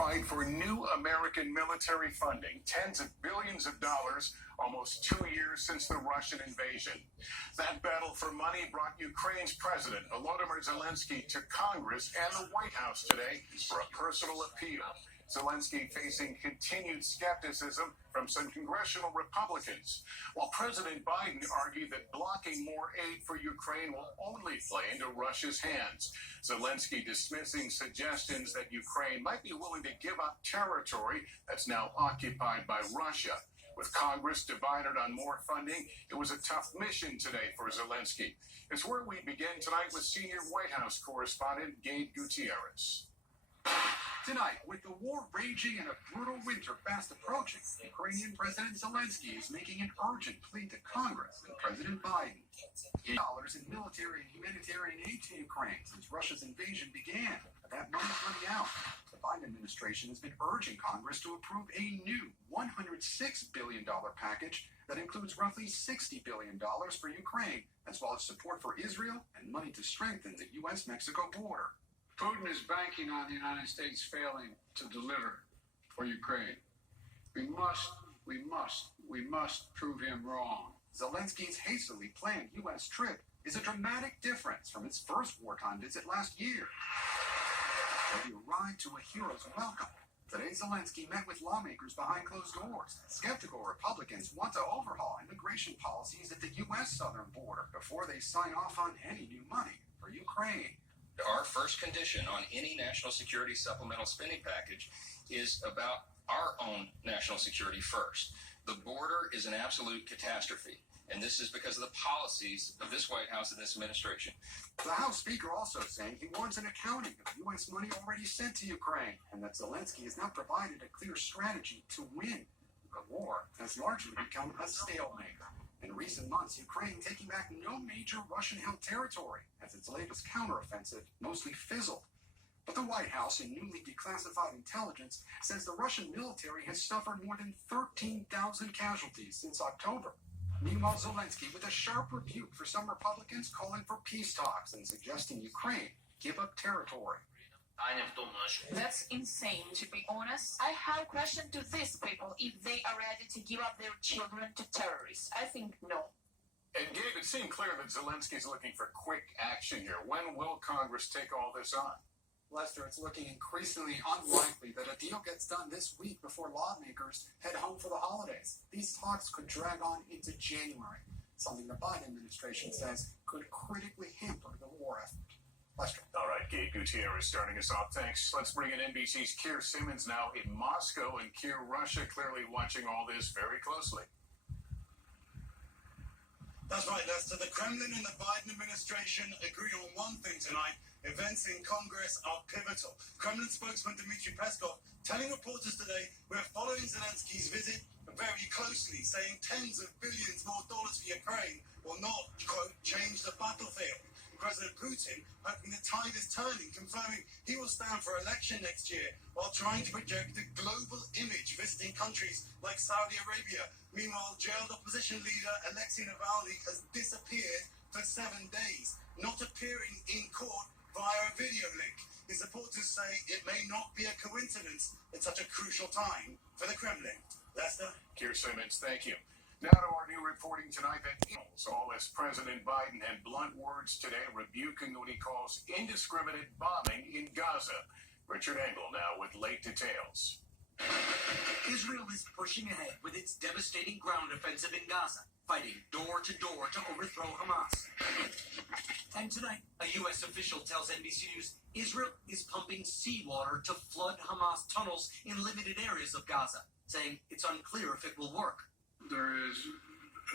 fight for new American military funding, tens of billions of dollars, almost 2 years since the Russian invasion. That battle for money brought Ukraine's president, Volodymyr Zelensky, to Congress and the White House today for a personal appeal. Zelensky facing continued skepticism from some congressional Republicans, while President Biden argued that blocking more aid for Ukraine will only play into Russia's hands. Zelensky dismissing suggestions that Ukraine might be willing to give up territory that's now occupied by Russia. With Congress divided on more funding, it was a tough mission today for Zelensky. It's where we begin tonight with senior White House correspondent Gabe Gutierrez. Tonight, with the war raging and a brutal winter fast approaching, Ukrainian President Zelensky is making an urgent plea to Congress and President Biden. $8 in military and humanitarian aid to Ukraine since Russia's invasion began. But that money's running out. The Biden administration has been urging Congress to approve a new $106 billion package that includes roughly $60 billion for Ukraine, as well as support for Israel and money to strengthen the U.S.-Mexico border. Putin is banking on the United States failing to deliver for Ukraine. We must prove him wrong. Zelensky's hastily planned U.S. trip is a dramatic difference from his first wartime visit last year. But he arrived to a hero's welcome. Today, Zelensky met with lawmakers behind closed doors. Skeptical Republicans want to overhaul immigration policies at the U.S. southern border before they sign off on any new money for Ukraine. Our first condition on any national security supplemental spending package is about our own national security first. The border is an absolute catastrophe, and this is because of the policies of this White House and this administration. The House Speaker also saying he wants an accounting of U.S. money already sent to Ukraine, and that Zelensky has not provided a clear strategy to win. The war has largely become a stalemate. In recent months, Ukraine taking back no major Russian-held territory as its latest counteroffensive mostly fizzled. But the White House, in newly declassified intelligence, says the Russian military has suffered more than 13,000 casualties since October. Meanwhile, Zelensky with a sharp rebuke for some Republicans calling for peace talks and suggesting Ukraine give up territory. That's insane, to be honest. I have a question to these people if they are ready to give up their children to terrorists. I think no. And Gabe, it seemed clear that Zelensky's looking for quick action here. When will Congress take all this on? Lester, it's looking increasingly unlikely that a deal gets done this week before lawmakers head home for the holidays. These talks could drag on into January, something the Biden administration says could critically hamper the war effort. Lester. All right, Gabe Gutierrez starting us off. Thanks. Let's bring in NBC's Keir Simmons now in Moscow. And Keir, Russia clearly watching all this very closely. That's right, Lester. The Kremlin and the Biden administration agree on one thing tonight. Events in Congress are pivotal. Kremlin spokesman Dmitry Peskov telling reporters today we're following Zelensky's visit very closely, saying tens of billions more dollars for Ukraine will not, quote, change the battlefield. President Putin hoping the tide is turning, confirming he will stand for election next year while trying to project a global image visiting countries like Saudi Arabia. Meanwhile, jailed opposition leader Alexei Navalny has disappeared for 7 days, not appearing in court via a video link. His supporters say it may not be a coincidence at such a crucial time for the Kremlin. Lester? Keir Simmons, thank you. Now to our new reporting tonight that all as President Biden had blunt words today rebuking what he calls indiscriminate bombing in Gaza. Richard Engel now with late details. Israel is pushing ahead with its devastating ground offensive in Gaza, fighting door to door to overthrow Hamas. And tonight, a U.S. official tells NBC News Israel is pumping seawater to flood Hamas tunnels in limited areas of Gaza, saying it's unclear if it will work. There is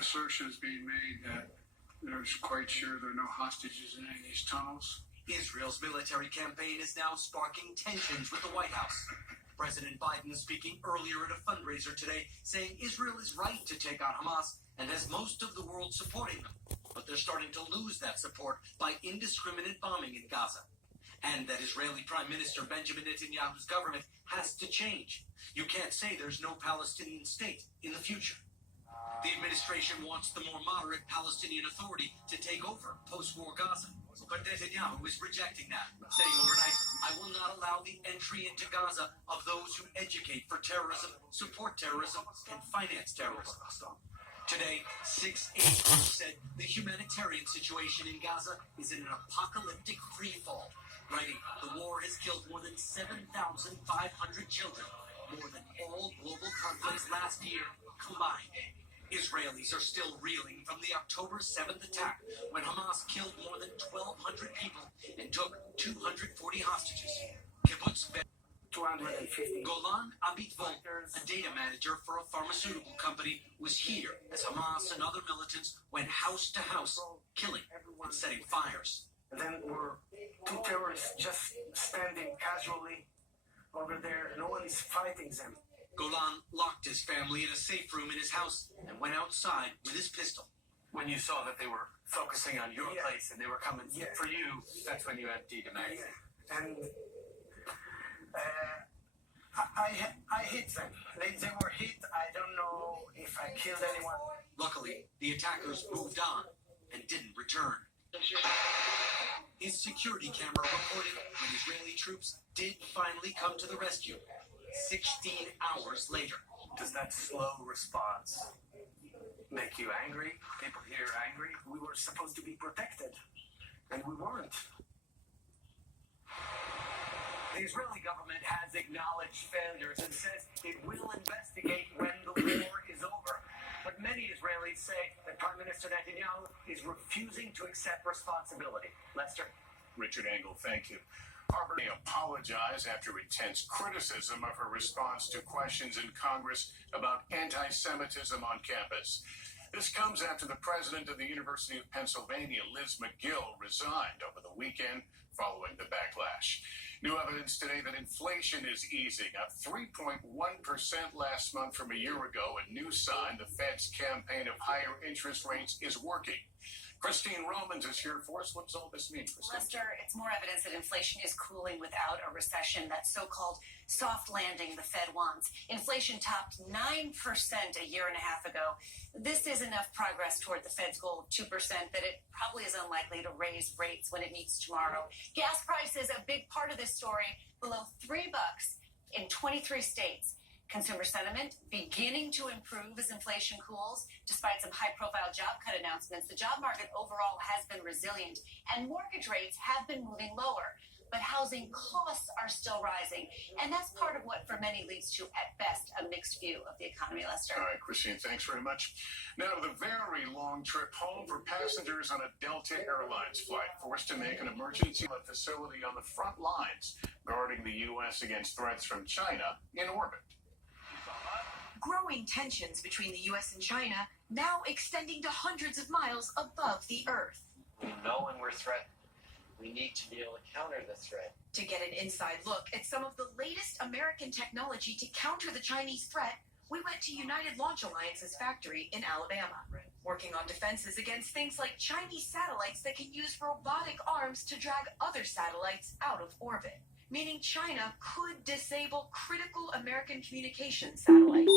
assertions being made that they're quite sure there are no hostages in any of these tunnels. Israel's military campaign is now sparking tensions with the White House. President Biden speaking earlier at a fundraiser today, saying Israel is right to take out Hamas and has most of the world supporting them. But they're starting to lose that support by indiscriminate bombing in Gaza. And that Israeli Prime Minister Benjamin Netanyahu's government has to change. You can't say there's no Palestinian state in the future. The administration wants the more moderate Palestinian Authority to take over post-war Gaza. But Netanyahu is rejecting that, saying overnight, I will not allow the entry into Gaza of those who educate for terrorism, support terrorism, and finance terrorism. Today, 6 aide groups said the humanitarian situation in Gaza is in an apocalyptic freefall, writing the war has killed more than 7,500 children, more than all global conflicts last year combined. Israelis are still reeling from the October 7th attack when Hamas killed more than 1,200 people and took 240 hostages. Kibbutz 250. Golan Abitvol, a data manager for a pharmaceutical company, was here as Hamas and other militants went house to house, killing and setting fires. And then were two terrorists just standing casually over there. No one is fighting them. Golan locked his family in a safe room in his house and went outside with his pistol. When you saw that they were focusing on your Yeah. place and they were coming Yeah. for you, that's when you had D to max. And I hit them. They were hit. I don't know if I killed anyone. Luckily, the attackers moved on and didn't return. His security camera recorded when Israeli troops did finally come to the rescue 16 hours later. Does that slow response make you angry? People here angry? We were supposed to be protected, and we weren't. The Israeli government has acknowledged failures and says it will investigate when the war is over. But many Israelis say that Prime Minister Netanyahu is refusing to accept responsibility. Lester? Richard Engel, thank you. Harvard may apologize after intense criticism of her response to questions in Congress about anti-Semitism on campus. This comes after the president of the University of Pennsylvania, Liz McGill, resigned over the weekend following the backlash. New evidence today that inflation is easing, up 3.1% last month from a year ago, a new sign the Fed's campaign of higher interest rates is working. Christine Romans is here for us. What does all this mean, Christine? Lester, it's more evidence that inflation is cooling without a recession, that so-called soft landing the Fed wants. Inflation topped 9% a year and a half ago. This is enough progress toward the Fed's goal of 2% that it probably is unlikely to raise rates when it meets tomorrow. Gas prices, a big part of this story, below $3 in 23 states. Consumer sentiment beginning to improve as inflation cools. Despite some high-profile job cut announcements, the job market overall has been resilient, and mortgage rates have been moving lower. But housing costs are still rising, and that's part of what for many leads to, at best, a mixed view of the economy, Lester. All right, Christine, thanks very much. Now, the very long trip home for passengers on a Delta Airlines flight forced to make an emergency facility on the front lines guarding the U.S. against threats from China in orbit. Growing tensions between the U.S. and China now extending to hundreds of miles above the Earth. We know when we're threatened. We need to be able to counter the threat. To get an inside look at some of the latest American technology to counter the Chinese threat, we went to United Launch Alliance's factory in Alabama, working on defenses against things like Chinese satellites that can use robotic arms to drag other satellites out of orbit, meaning China could disable critical American communication satellites.